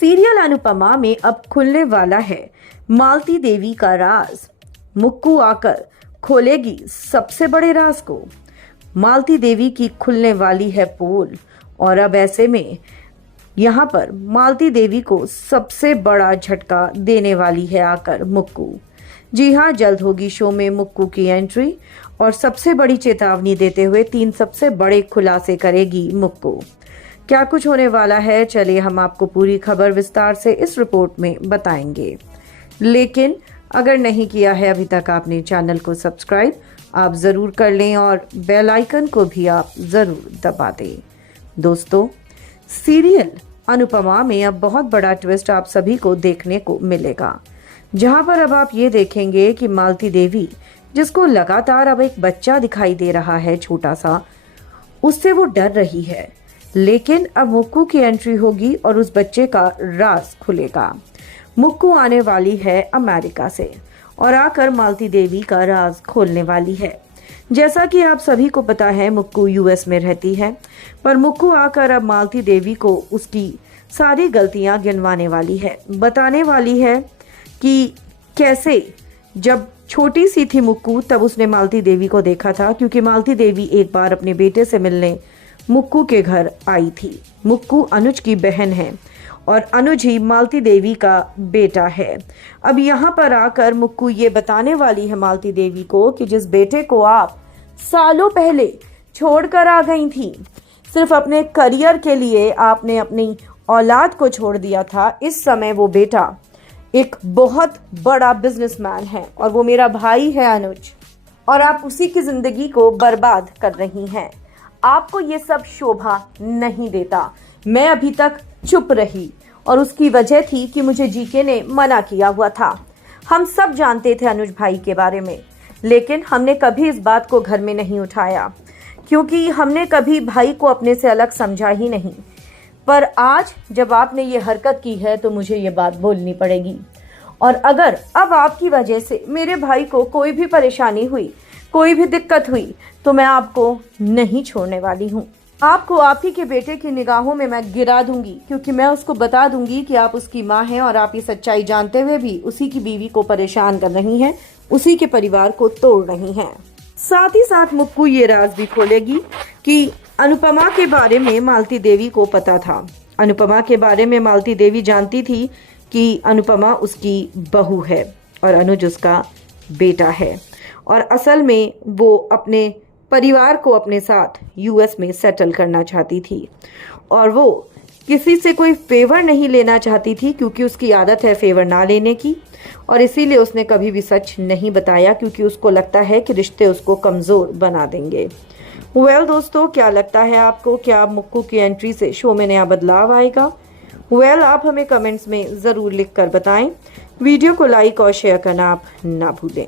Serial Anupama में अब खुलने वाला है मालती देवी का राज। मुक्कू आकर खोलेगी सबसे बड़े राज को। मालती देवी की खुलने वाली है पोल और अब ऐसे में यहाँ पर मालती देवी को सबसे बड़ा झटका देने वाली है आकर मुक्कू। जी हाँ, जल्द होगी शो में मुक्कू की एंट्री और सबसे बड़ी चेतावनी देते हुए 3 सबसे बड़े खुलासे करेगी मुक्कू। क्या कुछ होने वाला है, चलिए हम आपको पूरी खबर विस्तार से इस रिपोर्ट में बताएंगे। लेकिन अगर नहीं किया है अभी तक आपने चैनल को सब्सक्राइब, आप ज़रूर कर लें और बेल आइकन को भी आप ज़रूर दबा दें। दोस्तों, सीरियल अनुपमा में अब बहुत बड़ा ट्विस्ट आप सभी को देखने को मिलेगा, जहां पर अब आप ये देखेंगे कि मालती देवी, जिसको लगातार अब एक बच्चा दिखाई दे रहा है छोटा सा, उससे वो डर रही है। लेकिन अब मुक्कू की एंट्री होगी और उस बच्चे का राज खुलेगा। मुक्कू आने वाली है अमेरिका से और आकर मालती देवी का राज खोलने वाली है। जैसा कि आप सभी को पता है, मुक्कू यूएस में रहती है, पर मुक्कू आकर अब मालती देवी को उसकी सारी गलतियां गिनवाने वाली है, बताने वाली है कि कैसे जब छोटी सी थी मुक्कू तब उसने मालती देवी को देखा था, क्योंकि मालती देवी एक बार अपने बेटे से मिलने मुक्कू के घर आई थी। मुक्कू अनुज की बहन है और अनुज ही मालती देवी का बेटा है। अब यहाँ पर आकर मुक्कू ये बताने वाली है मालती देवी को कि जिस बेटे को आप सालों पहले छोड़कर आ गई थी, सिर्फ अपने करियर के लिए आपने अपनी औलाद को छोड़ दिया था, इस समय वो बेटा एक बहुत बड़ा बिजनेसमैन है और वो मेरा भाई है अनुज, और आप उसी की जिंदगी को बर्बाद कर रही हैं। आपको ये सब शोभा नहीं देता। मैं अभी तक चुप रही और उसकी वजह थी कि मुझे जीके ने मना किया हुआ था। हम सब जानते थे अनुज भाई के बारे में, लेकिन हमने कभी इस बात को घर में नहीं उठाया, क्योंकि हमने कभी भाई को अपने से अलग समझा ही नहीं। पर आज जब आपने ये हरकत की है तो मुझे ये बात बोलनी पड़ेगी, और अगर अब आपकी वजह से मेरे भाई को कोई भी परेशानी हुई, कोई भी दिक्कत हुई, तो मैं आपको नहीं छोड़ने वाली हूँ। आपको आप ही के बेटे की निगाहों में मैं गिरा दूंगी, क्योंकि मैं उसको बता दूंगी कि आप उसकी माँ हैं और आप ये सच्चाई जानते हुए भी उसी की बीवी को परेशान कर रही हैं, उसी के परिवार को तोड़ रही हैं। साथ ही साथ मुक्कू ये राज भी खोलेगी कि अनुपमा के बारे में मालती देवी को पता था। अनुपमा के बारे में मालती देवी जानती थी कि अनुपमा उसकी बहू है और अनुज उसका बेटा है, और असल में वो अपने परिवार को अपने साथ यूएस में सेटल करना चाहती थी, और वो किसी से कोई फेवर नहीं लेना चाहती थी, क्योंकि उसकी आदत है फेवर ना लेने की, और इसीलिए उसने कभी भी सच नहीं बताया, क्योंकि उसको लगता है कि रिश्ते उसको कमज़ोर बना देंगे। दोस्तों, क्या लगता है आपको? क्या मुक्कू की एंट्री से शो में नया बदलाव आएगा? आप हमें कमेंट्स में ज़रूर लिख कर बताएं। वीडियो को लाइक और शेयर करना आप ना भूलें।